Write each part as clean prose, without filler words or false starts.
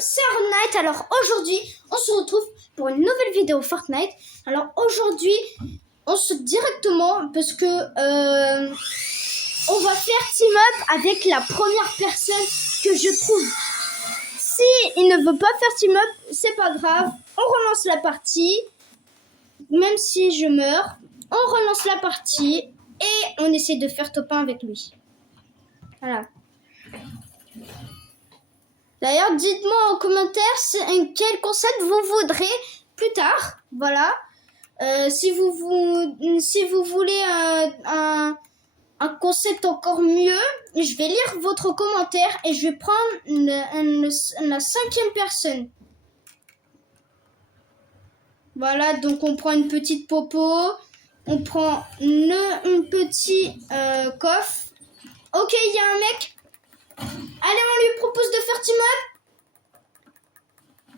c'est Fortnite. Alors aujourd'hui, on se retrouve pour une nouvelle vidéo Fortnite. Alors aujourd'hui, on saute directement parce que on va faire team up avec la première personne que je trouve. Si il ne veut pas faire team up, c'est pas grave. On relance la partie. Même si je meurs, on relance la partie et on essaie de faire top 1 avec lui. Voilà. D'ailleurs, dites-moi en commentaire quel concept vous voudrez plus tard. Voilà. Si vous voulez un concept encore mieux, je vais lire votre commentaire et je vais prendre la 5e personne. Voilà, donc on prend une petite popo, on prend un petit coffre. Ok, il y a un mec. Allez, on lui propose de faire team up.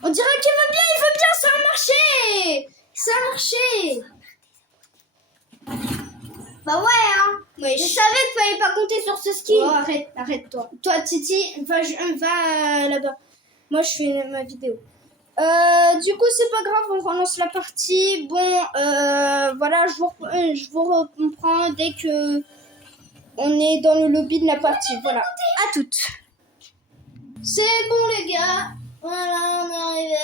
On dirait qu'il veut bien, ça a marché. Ça a marché. Bah ouais, hein. Oui, je savais qu'il fallait pas compter sur ce skin. Oh, arrête toi. Toi, Titi, va là-bas. Moi, je fais ma vidéo. Du coup, c'est pas grave, on relance la partie. Bon, voilà, je vous reprends dès que on est dans le lobby de la partie. Voilà, à toutes. C'est bon, les gars. Voilà, on est arrivé.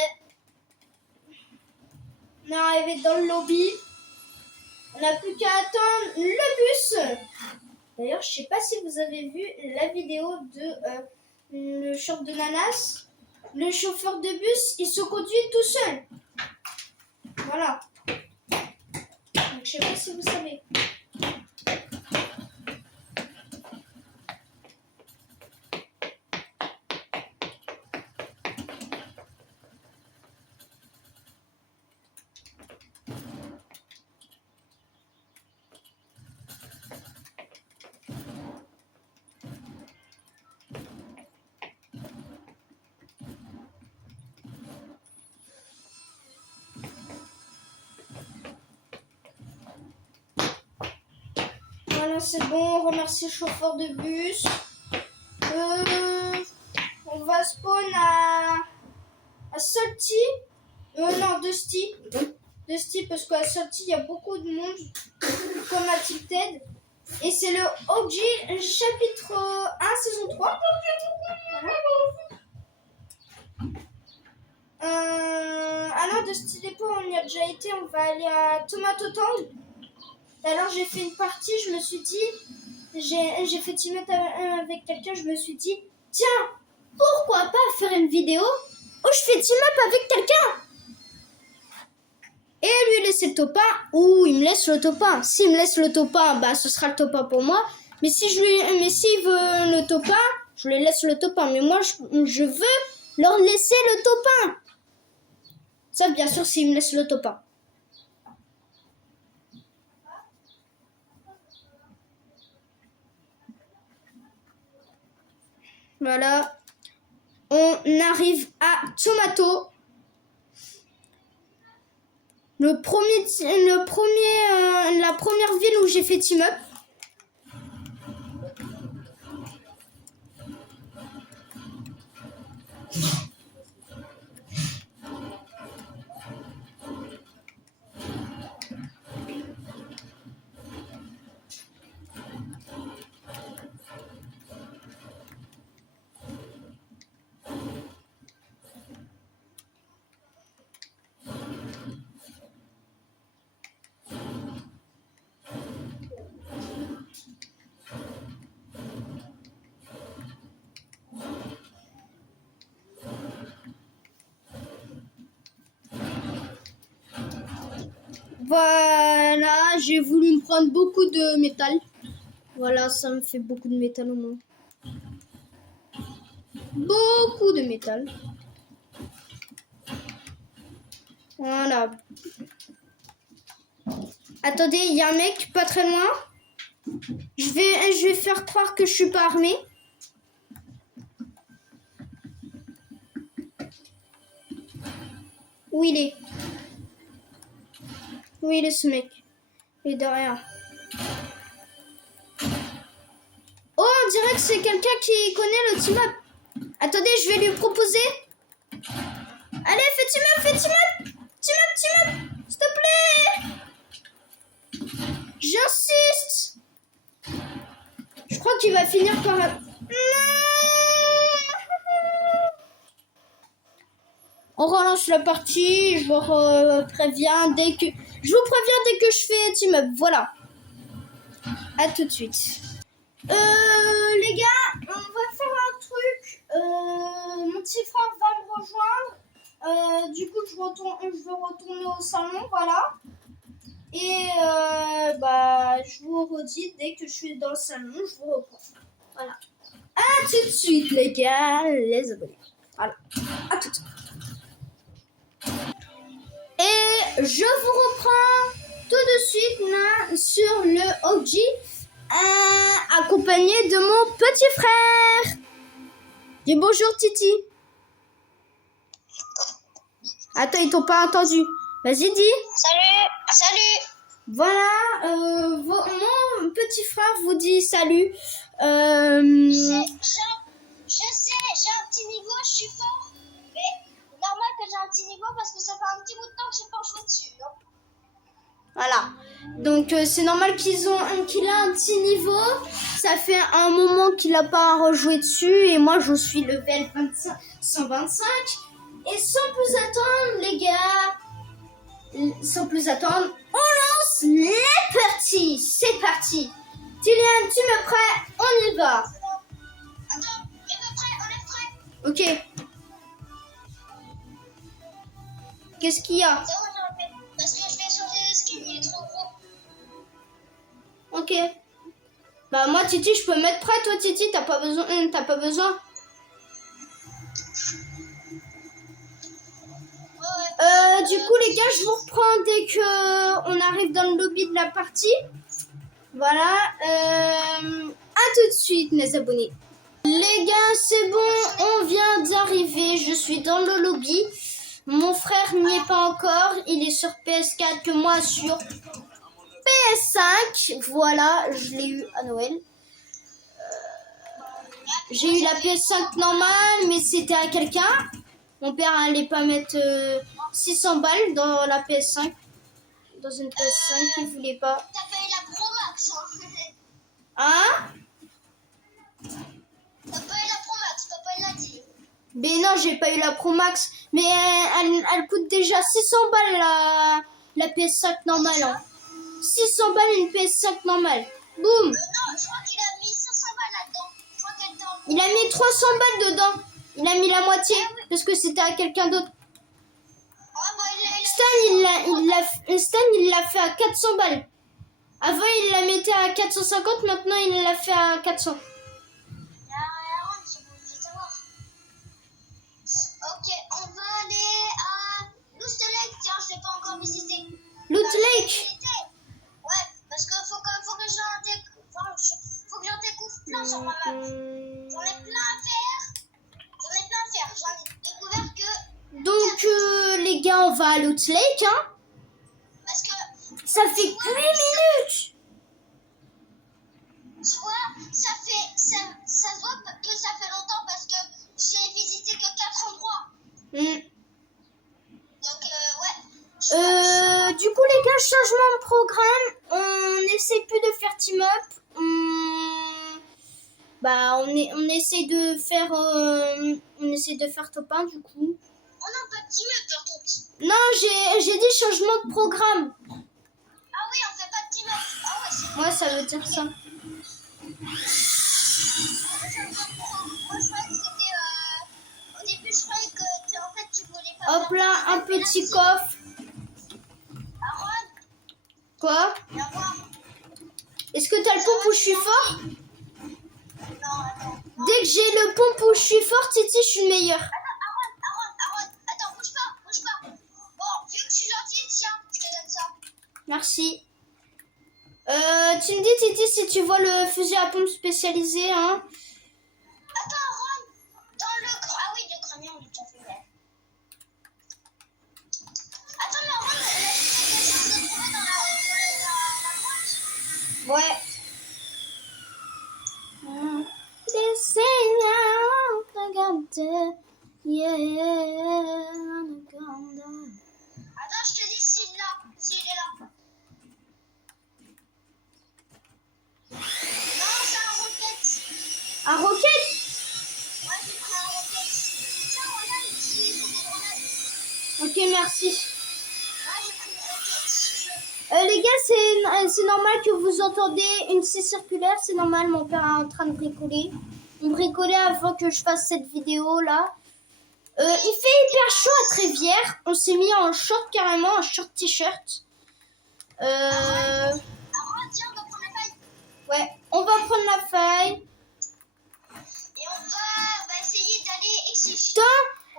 On est arrivé dans le lobby. On n'a plus qu'à attendre le bus. D'ailleurs, je sais pas si vous avez vu la vidéo de le short de Nanas. Le chauffeur de bus, il se conduit tout seul. Voilà. Donc, je sais pas si vous savez. Voilà, c'est bon. On remercie le chauffeur de bus. On va spawn à Salty. Non, Dusty. Dusty, parce qu'à Salty, il y a beaucoup de monde, comme à Tilted. Et c'est le OG chapitre 1, saison 3. Voilà. Alors, Dusty Depot, on y a déjà été. On va aller à Tomato Town. Alors, j'ai fait une partie, je me suis dit, j'ai fait team up avec quelqu'un, je me suis dit, tiens, pourquoi pas faire une vidéo où je fais team up avec quelqu'un et lui laisser le top 1 ou il me laisse le top 1. S'il me laisse le top 1, bah ce sera le top 1 pour moi. Mais s'il veut le top 1, je lui laisse le top 1. Mais moi, je veux leur laisser le top 1. Ça, bien sûr, s'il me laisse le top 1. Voilà. On arrive à Tomato. La première ville où j'ai fait team up. Voilà, j'ai voulu me prendre beaucoup de métal. Voilà, ça me fait beaucoup de métal au moins. Beaucoup de métal. Voilà. Attendez, il y a un mec pas très loin. Je vais faire croire que je suis pas armée. Où il est? Où il est ce mec? Il est derrière. Oh, on dirait que c'est quelqu'un qui connaît le team up. Attendez, je vais lui proposer. s'il te plaît. J'insiste. Je crois qu'il va finir par... On relance la partie, je vous préviens dès que je fais team up, voilà. À tout de suite. Les gars, on va faire un truc. Mon petit frère va me rejoindre. Du coup, je veux retourner au salon, voilà. Et je vous redis, dès que je suis dans le salon, je vous reprends. Voilà. À tout de suite, les gars, les abonnés. Voilà. À tout de suite. Et je vous reprends tout de suite là sur le OG, accompagné de mon petit frère. Dis bonjour Titi. Attends, ils t'ont pas entendu. Vas-y, dis. Salut. Voilà, mon petit frère vous dit salut. Je sais, j'ai un petit niveau, je suis fort. Mais normal que j'ai un petit niveau parce que ça fait un petit bout de temps que je n'ai pas joué dessus. Hein. Voilà. Donc c'est normal qu'il a un petit niveau. Ça fait un moment qu'il n'a pas rejoué dessus. Et moi je suis level 125. Et sans plus attendre les gars, sans plus attendre, on lance les parties. C'est parti. Kylian, tu me prêt? On y va. Attends, on est prêt. Ok. Qu'est-ce qu'il y a? C'est où j'en fais? Parce que je vais changer de skin, il est trop gros. Ok. Bah moi Titi, je peux mettre prêt. Toi Titi, t'as pas besoin. Du coup les gars, je vous reprends dès que on arrive dans le lobby de la partie. Voilà. À tout de suite les abonnés. Les gars, c'est bon, on vient d'arriver. Je suis dans le lobby. Mon frère n'y est pas encore. Il est sur PS4 que moi sur PS5. Voilà, je l'ai eu à Noël. J'ai eu la PS5 normale, mais c'était à quelqu'un. Mon père n'allait pas mettre 600 balles dans la PS5. Dans une PS5, il voulait pas. T'as payé la Pro Max. Hein? T'as payé la Pro Max, t'as payé la 10. Mais non, j'ai pas eu la Pro Max. Mais elle coûte déjà 600 balles la PS5 normale. Hein. 600 balles une PS5 normale. Boum. Non, je crois qu'il a mis 500 balles là-dedans. Je crois qu'elle était en... Il a mis 300 balles dedans. Il a mis la moitié parce que c'était à quelqu'un d'autre. Stan, il l'a fait à 400 balles. Avant, il la mettait à 450. Maintenant, il l'a fait à 400. Ok, on va aller à Lost Lake. Tiens, je l'ai pas encore visité. Loot Lake. Ouais, parce que faut que j'en découvre plein sur ma map. J'en ai plein à faire. J'en ai découvert que... Donc, les gars, on va à Loot Lake, hein. Parce que... Ça fait 8 minutes. Tu vois, ça se voit que ça fait longtemps parce que j'ai visité que 4 endroits. Donc, ouais. Du coup, les gars, changement de programme. On essaie plus de faire team up. On essaie de faire top 1 du coup. On n'a pas de team up par contre. Non, j'ai dit changement de programme. Ah oui, on fait pas de team up. Ah ouais, c'est... Moi, ça veut dire ça. Moi, je croyais que c'était... Au début, je croyais que en fait, tu voulais pas... Hop là, un petit coffre. Aaron, Quoi? viens voir. Est-ce que t'as le pompe où je suis fort? Non, attends. Dès que j'ai le pompe où je suis fort, Titi, je suis le meilleur. Aaron, attends, bouge pas. Bon, vu que je suis gentille, tiens, je te donne ça. Merci. Tu me dis, Titi, si tu vois le fusil à pompe spécialisé, hein? Attends, Aaron, dans le... Ah oui, le crânien, on l'a déjà fait, ouais. Attends, mais Aaron, on a quelque chose de trouvé dans la boîte. Ouais. This thing now, I got it. Yeah, Attends, je te dis s'il est là. S'il est là. Non, c'est un roquette. Un roquette? Ouais, j'ai pris un roquette. Tiens, regarde, ici, c'est des grenades. Ok, merci. Ouais, j'ai pris une roquette. Les gars, c'est normal que vous entendez une scie circulaire. C'est normal, mon père est en train de bricoler. Il bricolait avant que je fasse cette vidéo là. Il fait hyper chaud à Trévière. On s'est mis en short carrément, en short t-shirt. Ah, tiens, on va prendre la faille. Ouais, on va prendre la faille. Et on va essayer d'aller ici. Putain,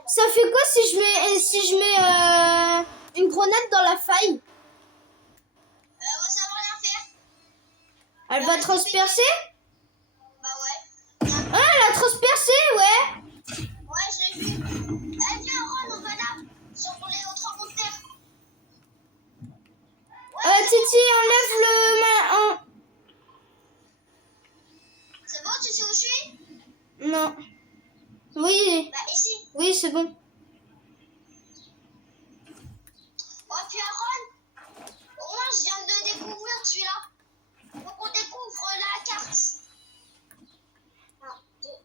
ça fait quoi si je mets une grenade dans la faille? Ça va rien faire. Elle va transpercer? Bah ouais. Ah, elle a transpercé, ouais. Ouais, je l'ai vu. Eh viens, Ron, on va là. Sur les autres montaires. Titi, enlève le... C'est bon, tu sais où je suis? Non. Oui, Bah ici. oui, c'est bon. Oh, puis Ron, au moins je viens de découvrir celui-là. Donc on découvre la carte.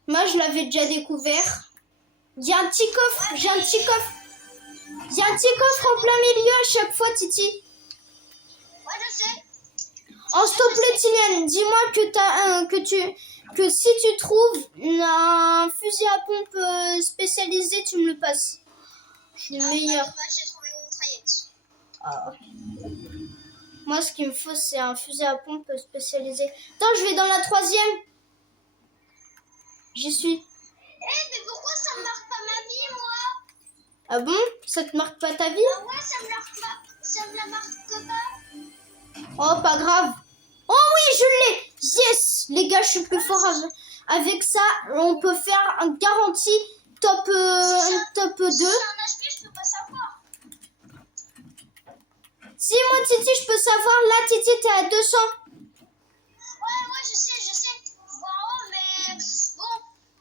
Moi, je l'avais déjà découvert. Il y a un petit coffre, j'ai un petit coffre. Il y a un petit coffre en plein milieu à chaque fois, Titi. Ouais, je sais. Oh, s'il te plaît, Tiliane, dis-moi que si tu trouves un fusil à pompe spécialisé, tu me le passes. Je suis le meilleur. Bah, j'ai trouvé une mitraillette. Ah. Moi, ce qu'il me faut, c'est un fusil à pompe spécialisé. Attends, je vais dans la 3e. J'y suis. Mais pourquoi ça me marque pas ma vie, moi? Ah bon? Ça te marque pas ta vie? Ah ouais, ça me la marque pas. Oh, pas grave. Oh oui, je l'ai. Yes. Les gars, je suis plus fort avec ça. On peut faire un garantie top 2. Si j'ai un HP, je peux pas savoir. Si moi, Titi, je peux savoir. Là, Titi, t'es à 200. Ouais, je sais. Je vois en haut, mais bon,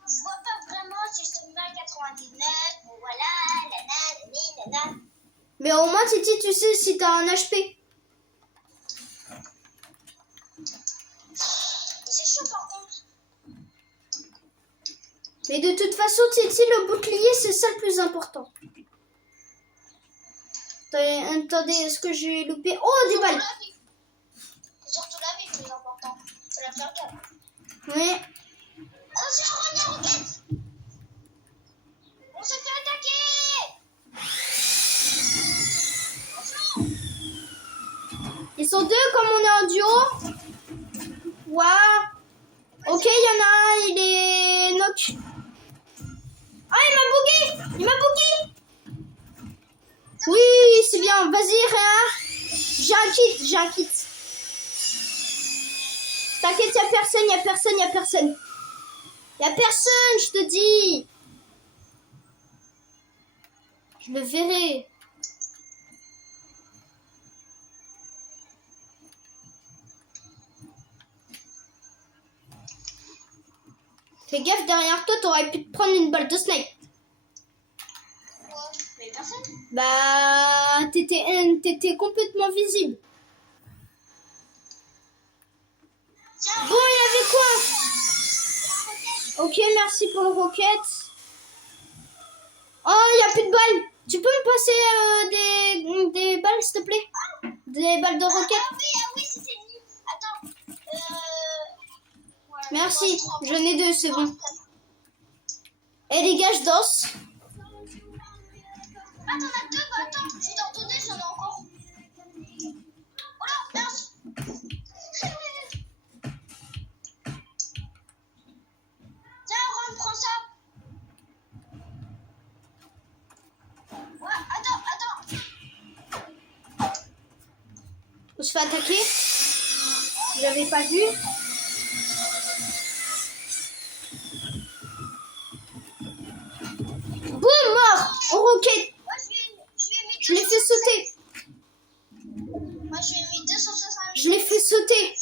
je vois pas vraiment si je tombe à 99. Bon, voilà, nana. Mais au moins, Titi, tu sais si t'as un HP. C'est chaud par contre. Mais de toute façon, Titi, le bouclier, c'est ça le plus important. Attendez, est-ce que j'ai loupé? Oh, des balles. C'est surtout la vie le plus important. C'est la faire gaffe. Ouais. Attention, Ron, la roquette. On se fait attaquer. Attention. Ils sont deux comme on est en duo. Waouh. Ok, il y en a un, il est knock. Ah, il m'a booké. Oui, c'est bien. Vas-y, Réa. J'ai un kit. T'inquiète, y a personne. Y a personne, je te dis. Je le verrai. Fais gaffe, derrière toi, t'aurais pu te prendre une balle de snipe. Quoi? Mais personne. Bah, t'étais complètement visible. Tiens, Bon, il y avait quoi? Ok, merci pour le roquette. Oh, il n'y a plus de balles. Tu peux me passer des balles, s'il te plaît? Des balles de roquette? Ah oui, c'était lui. Attends. Ouais, Merci, j'en ai 2, c'est bon. Et les gars, je danse. Ah, t'en as 2? Bah attends, je vais t'en donner, j'en ai encore. Oh là, danse. Tiens, Ron, prends ça. Ouais, attends. On se fait attaquer. J'avais pas vu. Boum, mort. Au roquette. Moi, Je l'ai fait sauter. Moi, je lui ai mis 260. Je l'ai fait sauter.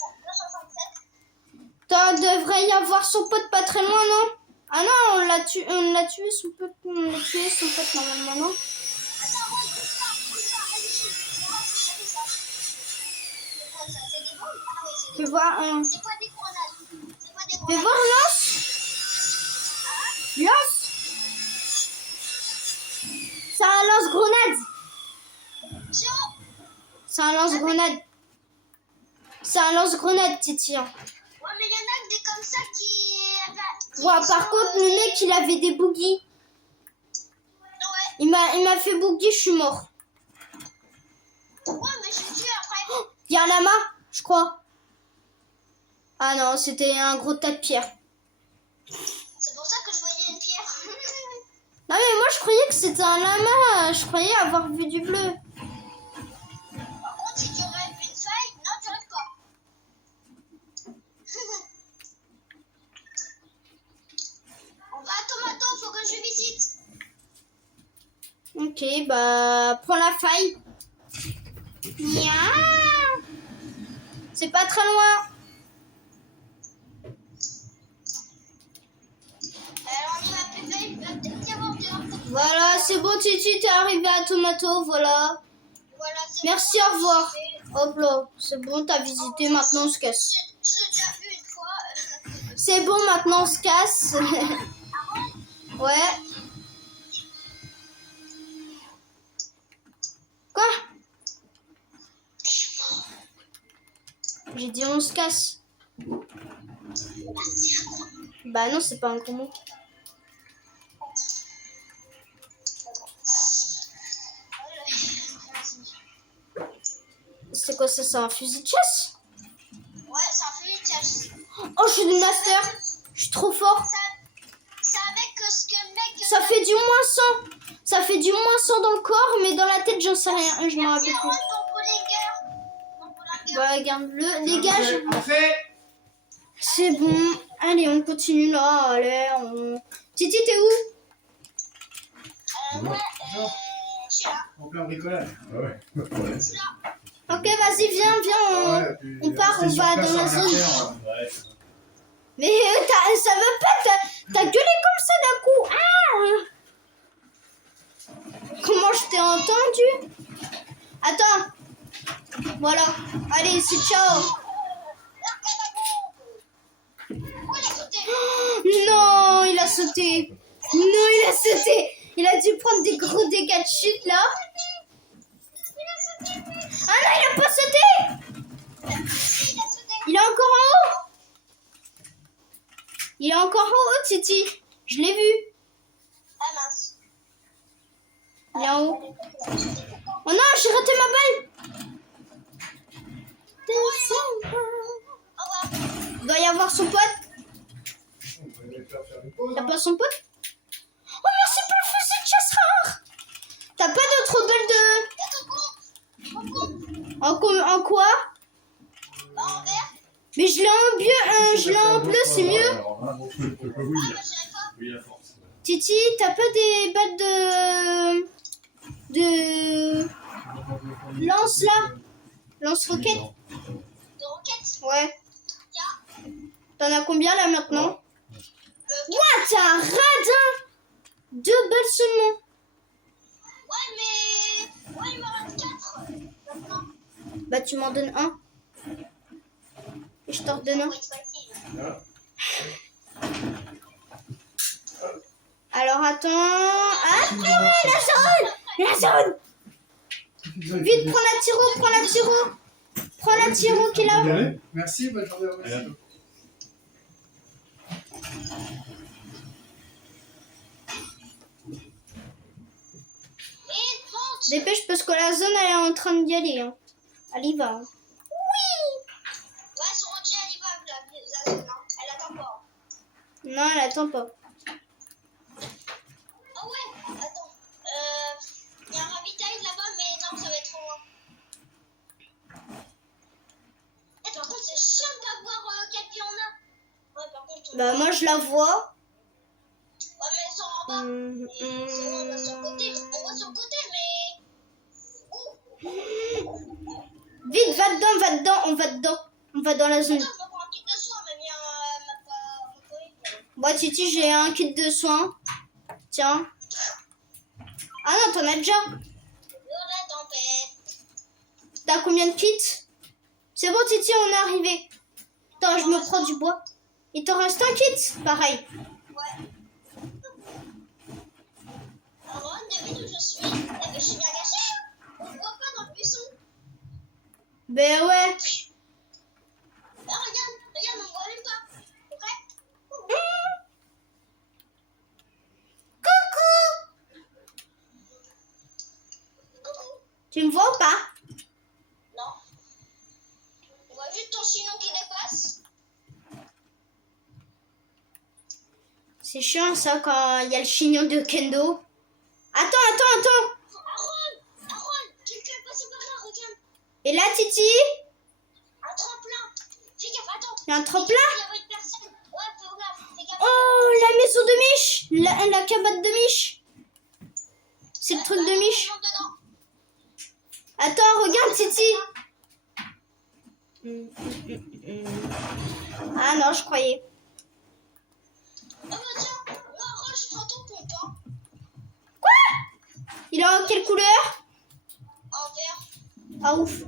267. Devrait y avoir son pote pas très loin, non? Ah non, on l'a tué son pote normalement, non? Attends, Fais voir, C'est quoi des grenades? C'est quoi des fais grenades? voir, lance. Lance. C'est un lance-grenade. Tio! C'est un lance-grenade. C'est un lance-grenade, Titi. Hein. Ouais, mais il y en a que des comme ça qui Ouais, par contre, le mec, il avait des boogies. Ouais. Il m'a fait boogie, je suis mort. Ouais, mais je suis tué après. Il y a un lama, je crois. Ah non, c'était un gros tas de pierres. C'est pour ça que je voyais une pierre. Non mais moi je croyais que c'était un lama. Je croyais avoir vu du bleu. Par contre, si tu rêves une feuille, non, tu rêves quoi? On va à Tomato, faut que je visite. Ok, bah prends la faille. Miaou. C'est pas très loin. Alors, on y va plus vite, il va peut-être y avoir dehors. Voilà, c'est bon Titi, t'es arrivé à Tomato, voilà. Voilà, c'est Merci, bon, au revoir. j'ai- Hop là, c'est bon, t'as visité, maintenant on se casse. J'ai déjà vu une fois. C'est bon, maintenant on se casse. Ouais. Quoi? J'ai dit on se casse. Bah non, c'est pas un gros mot. C'est quoi ça? C'est un fusil de chasse? Ouais, ça fait une chasse. Oh, je suis du master. Je suis trop fort. C'est avec ce que le mec. Ça fait du moins 100. Ça fait du moins 100 dans le corps, mais dans la tête, j'en sais rien. Je m'en rappelle C'est plus. moi ton Bollinger. Mon Bollinger. Bah, garde-le. Les gars, On fait. c'est bon. Allez, on continue là. Allez, on... Titi, t'es où? Ouais, je suis là. En plein bricolage. Ah ouais. Je suis là. Ok, vas-y, viens. On part, on va dans la zone. Ouais. Mais ça veut pas, t'as gueulé comme ça d'un coup. Ah, comment je t'ai entendu? Attends. Voilà. Allez, c'est ciao. Non, il a sauté. Non, il a sauté. Il a dû prendre des gros dégâts de chute là. Ah non, il a pas sauté. Il est encore en haut. Il est encore en haut, Titi. Je l'ai vu. Ah mince. Il est en haut. Oh non, j'ai raté ma balle. Il doit y avoir son pote. T'as pas son pote? Oh merci pour le fusil de chasse rare. T'as pas d'autres balles de... En quoi? En vert. Mais je l'ai en bleu, c'est mieux. Oui, la force. Titi, t'as pas des balles de lance là? Lance-roquette? De roquettes. Ouais. Tiens. T'en as combien là maintenant? Ouah, t'as un radin! 2 balles seulement. Ouais, mais. Ouais, il m'en reste 4. Maintenant. Bah tu m'en donnes un. Et je t'en redonne un. Faut être facile. Alors attends. Ah, la zone! Vite, prends la tiro. Prends la tiro qui est là. Merci, bonne journée. Vite, monte. Dépêche parce que la zone elle est en train d'y aller. Hein. Elle y va. Hein. Ouais, son routier, elle y va, la zone, hein. Elle attend pas. Non, elle attend pas. Ah ouais, attends. Il y a un ravitail là-bas, mais non, ça va être trop loin. Eh, par contre, c'est chiant de pas voir quel pied on a. Ouais, par contre, on... Bah moi je la vois. Ouais, mais elles sont en bas. Et sinon, on va sur le côté. On va sur le côté, mais... Ouh. Vite, va dedans, on va dedans. On va dans la zone. Attends, je me prends un kit de soin, mais bien, m'a pas... Moi Titi, j'ai un kit de soins. Tiens. Ah non, t'en as déjà. De la tempête. T'as combien de kits? C'est bon Titi, on est arrivé. Attends, je me prends du bois. Il t'en reste un kit? Pareil. Ouais. Aaron, devine où je suis. Eh ben, je suis bien cachée. On me voit pas dans le buisson. Ben ouais. Ah, regarde, on me voit même pas. C'est vrai? Coucou. Coucou. Tu me vois ou pas? Non. On voit juste ton chignon qui dépasse. C'est chiant ça quand il y a le chignon de Kendo. Attends. Aaron, quelqu'un est passé par là, regarde. Et là, Titi? Un tremplin. Fais gaffe, attends. Il y a un tremplin? Il y a une personne. Ouais, fais gaffe, fais gaffe. Oh, la maison de Mich. La cabane de Mich. C'est le truc de Mich. Monte dedans. Attends, regarde, Titi. Ah non, je croyais. Oh bah tiens, Aaron, je prends ton pompe. Hein. Il est en quelle couleur? En vert, Ah ouf. je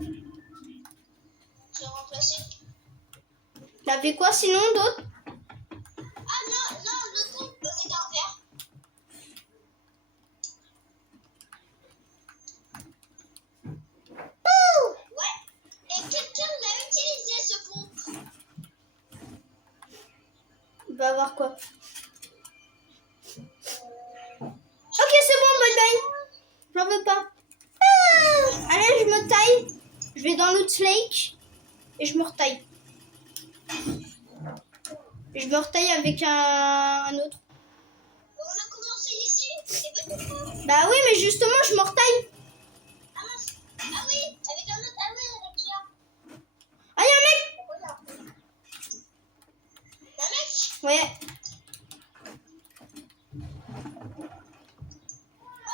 l'ai remplacé. T'avais quoi sinon d'autre? Ah non, le pompe, c'était en vert. Ouais. Et quelqu'un l'a utilisé ce pompe. On va voir quoi. Ok, c'est bon, bye bye. J'en veux pas. Allez, je me taille. Je vais dans l'Out Lake et je me retaille. Je me retaille avec un autre. On a commencé ici. C'est pas tout. Bah oui, mais justement, je me retaille. Ah mince. Ah oui, avec un autre. Ah oui, avec qui? Ah, y'a un mec. Voilà. Un mec. Ouais.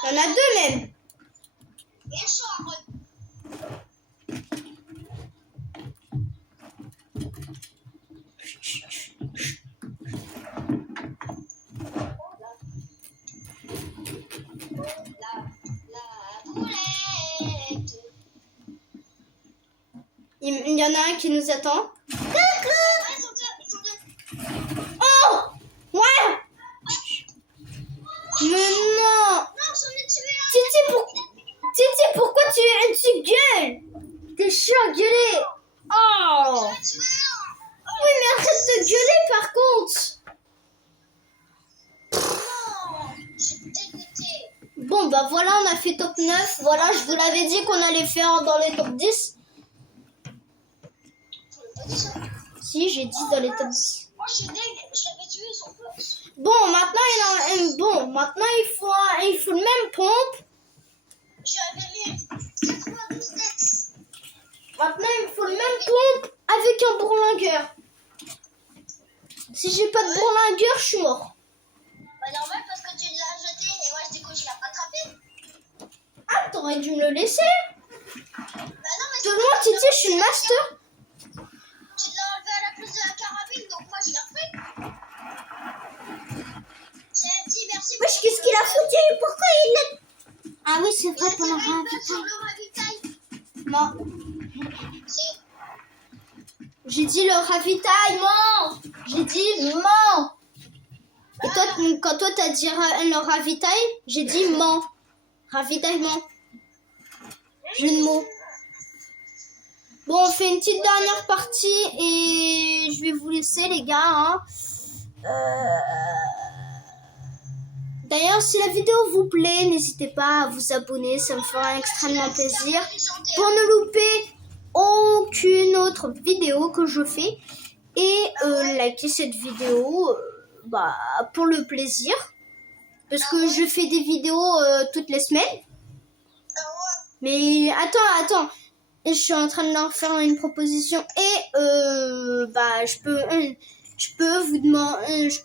Il y en a deux même. Et un chaud, Aaron. La boulette. Il y en a un qui nous attend. Ah, ils sont deux. Oh! Ouais! Mais non! Non, j'en ai tué un. Titi, pourquoi tu gueules? T'es chiant à gueuler. Oh! J'en ai tué un. Oui, mais arrête de gueuler par contre. Non, je suis dégoûtée. Bon, bah voilà, on a fait top 9. Voilà, je vous l'avais dit qu'on allait faire dans les top 10. Si, j'ai dit dans les top 10. Moi, je suis deg. Je l'avais tué son pote. Bon, maintenant il faut le même pompe. J'avais mis 92 têtes. Maintenant, il me faut le même pompe avec un bourlingueur. Si j'ai pas de bourlingueur, je suis mort. Bah, normal parce que tu l'as jeté et moi, du coup, je l'ai rattrapé. Ah, t'aurais dû me le laisser. Bah, non, mais De moi, Titi, je suis une master. tu l'as enlevé à la place de la carabine, donc moi, je l'ai refait. J'ai dit merci. Wesh, qu'est-ce qu'il a foutu? Pourquoi il l'a... Ah oui, c'est Il a vrai pour le tiré une balle sur ravitail. le ravitail. Non, C'est... j'ai dit le ravitaillement. J'ai dit ment. Et toi, quand toi t'as dit le ravitail, j'ai dit ment. Ravitaillement. Jeu de mots. Bon, on fait une petite dernière partie et je vais vous laisser les gars. Hein. D'ailleurs, si la vidéo vous plaît, n'hésitez pas à vous abonner, ça me fera extrêmement plaisir. Pour ne louper aucune autre vidéo que je fais. Et likez cette vidéo pour le plaisir. Parce que je fais des vidéos toutes les semaines. Mais attends. Et je suis en train de leur faire une proposition. Et je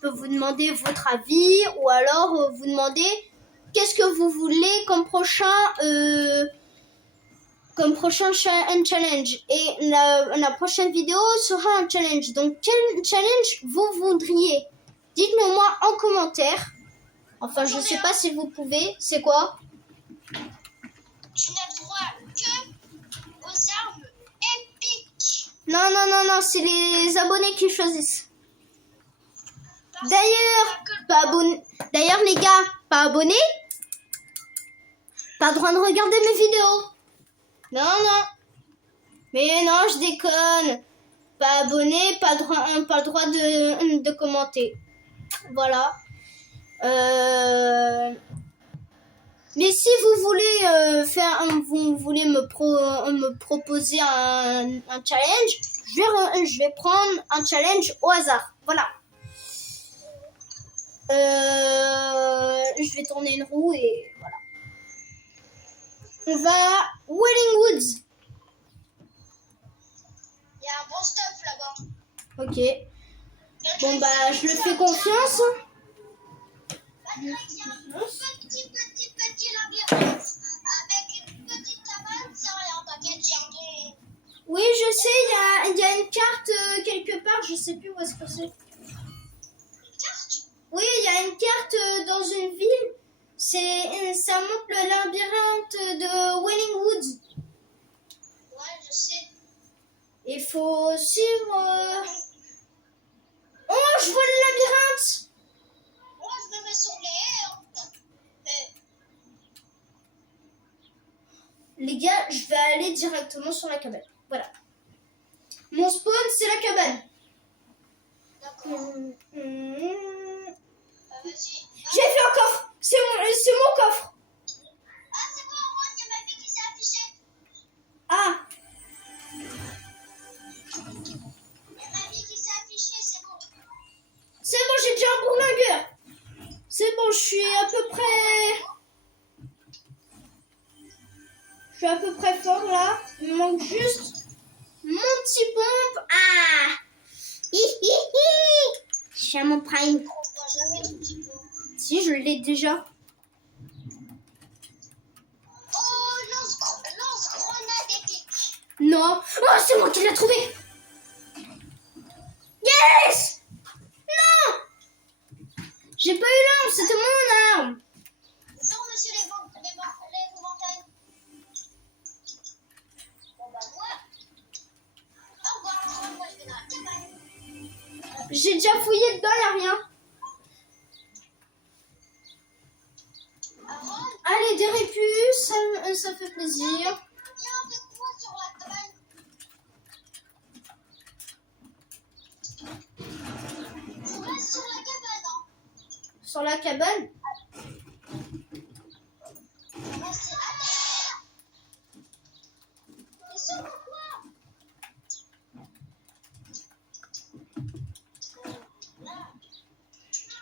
peux vous demander votre avis. Ou alors vous demander qu'est-ce que vous voulez comme prochain challenge. Et la prochaine vidéo sera un challenge. Donc quel challenge vous voudriez? Dites-le moi en commentaire. Enfin, je sais pas si vous pouvez. C'est quoi? Tu n'as droit que aux armes épiques. Non, non, non, non, c'est les abonnés qui choisissent. D'ailleurs, pas abonné. D'ailleurs, les gars, pas abonnés. Pas le droit de regarder mes vidéos. Non, non. Mais non, je déconne. Pas abonné, pas le droit de commenter. Voilà. Mais si vous voulez vous voulez me proposer un challenge, je vais prendre un challenge au hasard. Voilà. Je vais tourner une roue et voilà. On va à Welling Woods. Il y a un bon stuff là-bas. Ok. Bon bah je le fais confiance. Il y a un petit labyrinthe avec une petite cabane, c'est rien, t'inquiète, j'ai un bon. Oui, je sais, il y a une carte quelque part, je sais plus où est-ce que c'est. Une carte? Oui, il y a une carte dans une ville. Ça montre le labyrinthe de Welling Woods. Ouais, je sais. Il faut suivre. Oh, je vois le labyrinthe. Moi, je me mets sur les haies. Les gars, je vais aller directement sur la cabane. Voilà. Mon spawn, c'est la cabane. D'accord. Vas-y. J'ai fait un coffre. C'est mon coffre. Ah, c'est bon, moi, il y a ma vie qui s'est affichée. Ah, Il y a ma vie qui s'est affichée, c'est bon. c'est bon, j'ai déjà un bourlingueur. C'est bon, je suis à peu près... Je suis à peu près fort là. Il me manque juste mon petit pompe. Ah, je suis à mon prime. On voit jamais tout petit peu. Si, je l'ai déjà. Oh, lance-grenade épique. Non. Oh, c'est moi qui l'ai trouvé. Yes. Non. J'ai pas eu l'arme, c'était mon arme. Bonjour, monsieur les montagnes. Bon, bah, moi. Au revoir, moi, je vais dans la cabane. J'ai déjà fouillé dedans, y a rien. Aaron, Allez, des répus, ça fait plaisir. viens avec moi sur la cabane. On reste sur la cabane, hein. Sur la cabane. On reste à terre. Mais sur quoi?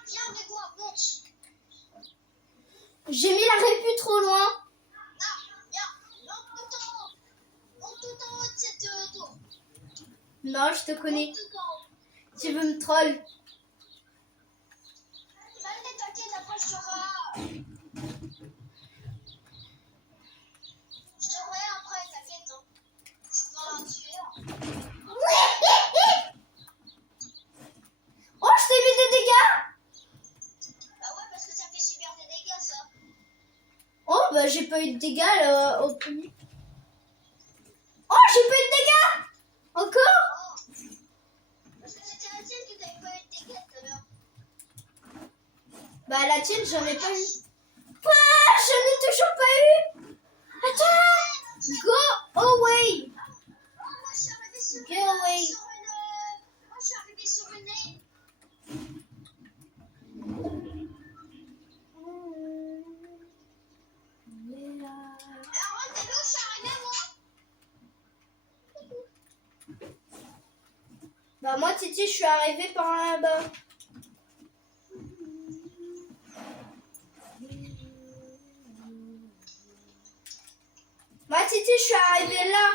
Viens avec moi, monte. J'ai mis la répu trop loin. Non, viens, monte tout en haut de cette tour. Non, je te connais. Monte tout en haut. Tu veux me troll. Allez, t'inquiète, après je serai... Je te reverrai après, t'inquiète. Hein. Je suis pas un tueur. Oh, je t'ai mis des dégâts. Bah ouais, parce que ça fait super des dégâts, ça. Oh, bah j'ai pas eu de dégâts au premier. Oh, j'ai pas eu de dégâts. Encore. Oh. Parce que c'était la tienne que t'avais pas eu de dégâts tout à l'heure. Bah la tienne, j'en ai pas eu. Quoi? J'en ai toujours pas eu. Attends. Go away. Oh, moi je suis arrivée sur Go away. Moi je suis arrivée sur une haie. Aaron, t'as vu où je suis arrivée, moi? Bah moi, Titi, je suis arrivée par là-bas. Moi, Titi, je suis arrivée là.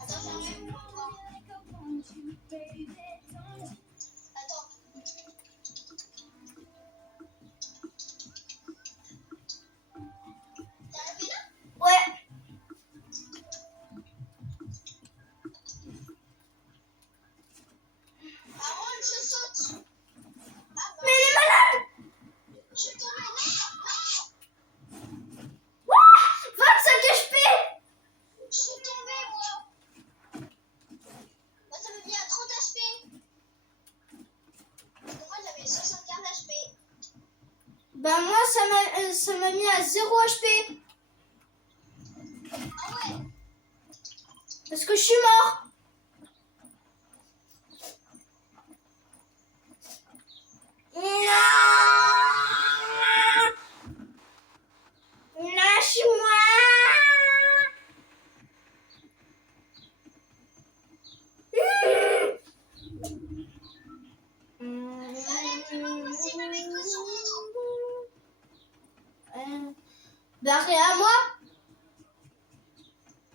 Attends, j'arrive pour toi. Attends. T'es arrivé là? Ouais. Aaron, je saute. Ah, bah, Mais elle est malade. je suis tombée. Non, non. Bah moi ça m'a mis à 0 HP. Ah ouais. Parce que je suis mort. Lâche-moi. Ça allait, c'est pas possible avec toi sur mon dos. Barré à moi.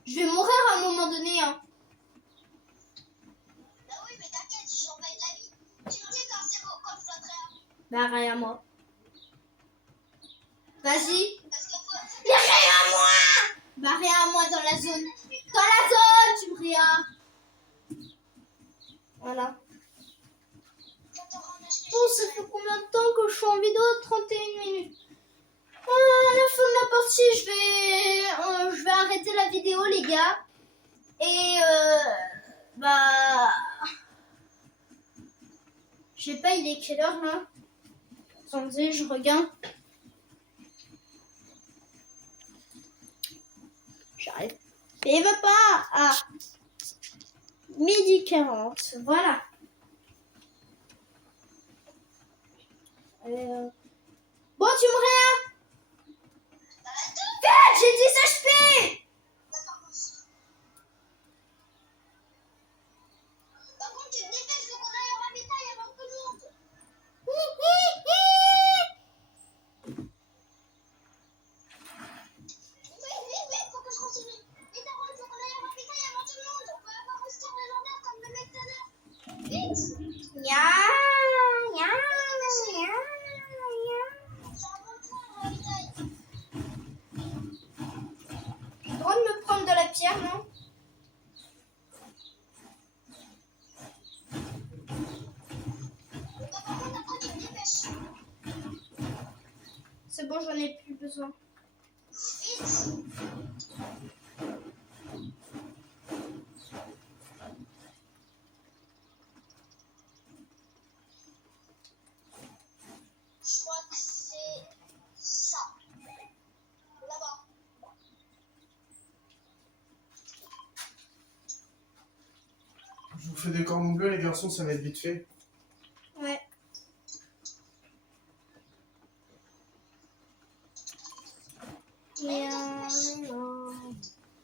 Je vais mourir à un moment donné. Hein. Bah oui, mais t'inquiète, j'en vais de la vie. Tu me dis quand c'est bon, quand je dois te faire. Barré à moi. Vas-y. Parce que faut... Barré à moi. Barré à moi dans la zone. Dans la zone, tu me rien. Voilà. Oh, ça fait combien de temps que je suis en vidéo? 31 minutes. À la fin de la partie, je vais arrêter la vidéo, les gars. Et bah, je sais pas, il est quelle heure là? Attendez, je regarde. J'arrive. Et il va pas à 12h40. Voilà. Bon, tu me rien? Vite, j'ai 10 HP. Par contre, tu te dépêches, faut qu'on aille au ravitail avant tout le monde. Oui, faut que je continue. Vite, Aaron, faut qu'on aille au ravitail avant tout le monde. On peut avoir un score légendaire comme le mec tout à l'heure. Vite. Nya, nya, nya, nya. C'est avant toi, le ravitail. J'ai le droit de me prendre de la pierre, non? Par contre, après, tu te dépêches. C'est bon, j'en ai plus besoin. Vite. Je crois que c'est ça. Là-bas. Je vous fais des cordons bleus, les garçons, ça va être vite fait. Ouais.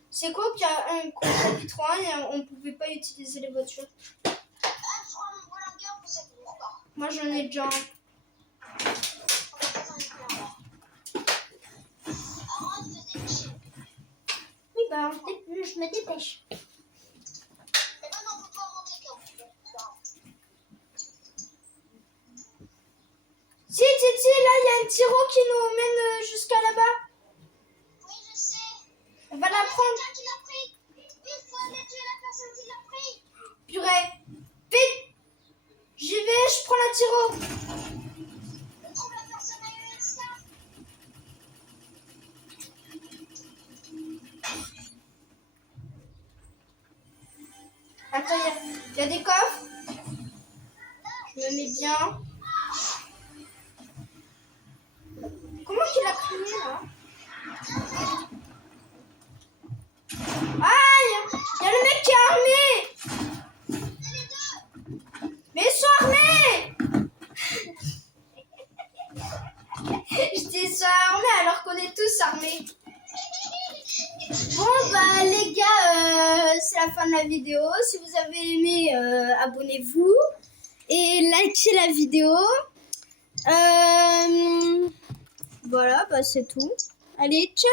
C'est quoi qu'il y a un chapitre 1 et on pouvait pas utiliser les voitures? Ah, je prends mon volontaire pour ça pour mon repas. Moi j'en ai déjà un. Aaron, il se dépêche. Oui, bah je me dépêche. Et maintenant, on peut pas monter quand Si, là il y a un tiro qui nous mène jusqu'à là-bas. Oui, je sais. On va la prendre. Quelqu'un qui l'a pris. Il faut aller tuer la personne qui l'a pris. Purée. Vite. J'y vais, je prends la tiro. On trouve la personne à USK. Attends, il y a des coffres. Je me mets bien. Comment qu'il a crié là? Ah, il y a le mec qui est armé. Mais ils sont armés. Je dis ils sont armés alors qu'on est tous armés. Bon bah les gars, c'est la fin de la vidéo. Si vous avez aimé, abonnez-vous et likez la vidéo. Voilà, bah c'est tout. Allez, ciao.